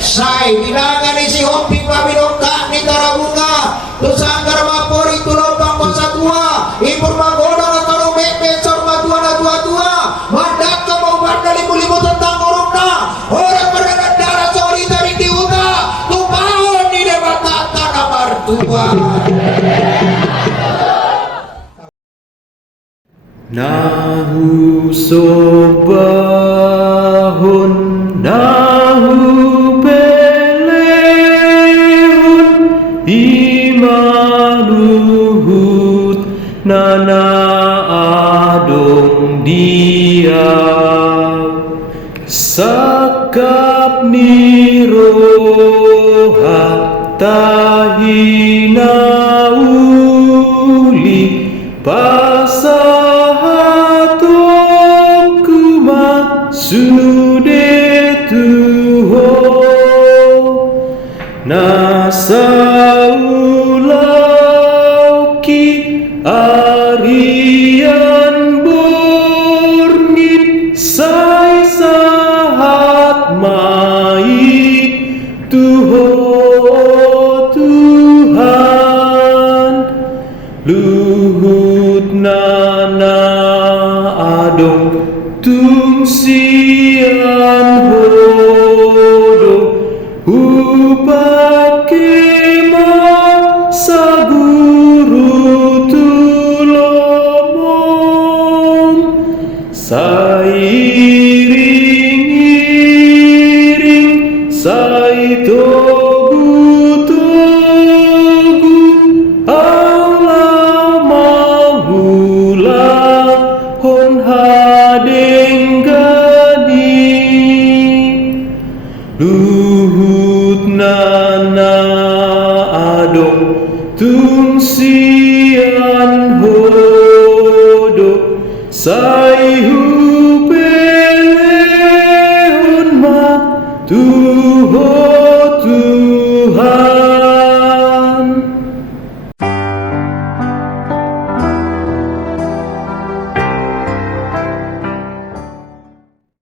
Sai bilangan isi hobi pamidongka ni tarabunga tusanggar mapori tulombang masa tua impur magoda kalau mepe sorma tua mandat ke mau bandali mulimu tentang orangna orang perdana darah sori tarik di uta tumpahon di debata tanah martua Nahu sobahun nahu pelehun imanuhut nana adong dia sakap niroha tahina uli pasahatong kuma sude tuho nasaulau arian borngit sai sahat mai tuho Tuhan luhut nana adong tungsian hodo upakema saguru tulomong sairing-iring sai togu-togu Allah mangulang hon hadeng gadi luhut nana adong tungsian hodo sai